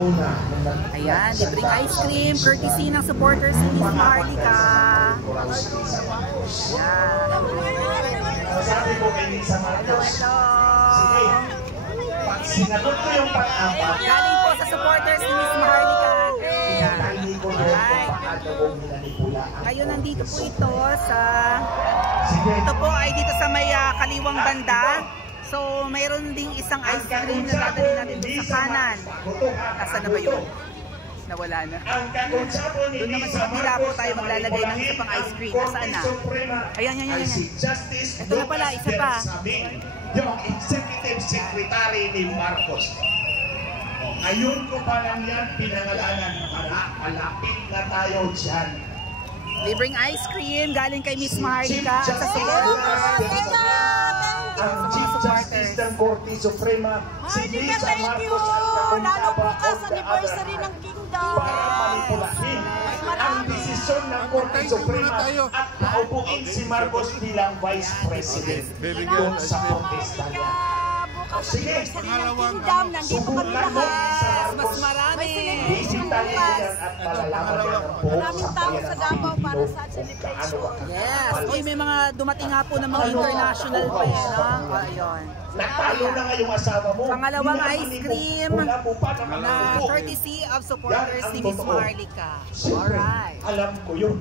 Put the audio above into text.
Ayan, libreng ice cream, courtesy ng supporters ni Miss Maharlika. Ayan. Hello. Sinagot ko yung pang-apat. Galing po sa supporters ni Miss Maharlika. Ayan. Alright. Ngayon nandito po ito sa... Ito po ay dito sa may kaliwang banda. So, mayroon ding isang ice cream na dadali natin doon sa kanan. Nasaan na ba yun? Nawala na. Doon naman sa kabila po tayo maglalagay ng isa pang ice cream. Nasaan na? Ayan, yan, yan, yan. Ito na pala, isa pa. Yung executive secretary ni Marcos. Ngayon ko pa lang yan pinangalanan. Malapit na tayo dyan. Libreng ice cream galing kay Miss Maharlika at sa supporters. Ang Chief Justice ng Korte Suprema, si Lisa Marcos ang lalo bukas anniversary ng Kingdom. Para manipulahin ang desisyon ng Korte Suprema at paupuin si Marcos bilang Vice President doon sa protesta niya. Sige, pangalawang nandito kami lahat. Mas marami. Bisitahin yan at malalaman yan ang buong Maraming tao sa Davao para sa celebration. Yes. Uy, may mga dumating nga po ng mga international pa yan. Ayun. Natalo na nga yung asawa mo. Pangalawang ice cream na courtesy of supporters ni Miss Maharlika. Alright. Alam ko yun.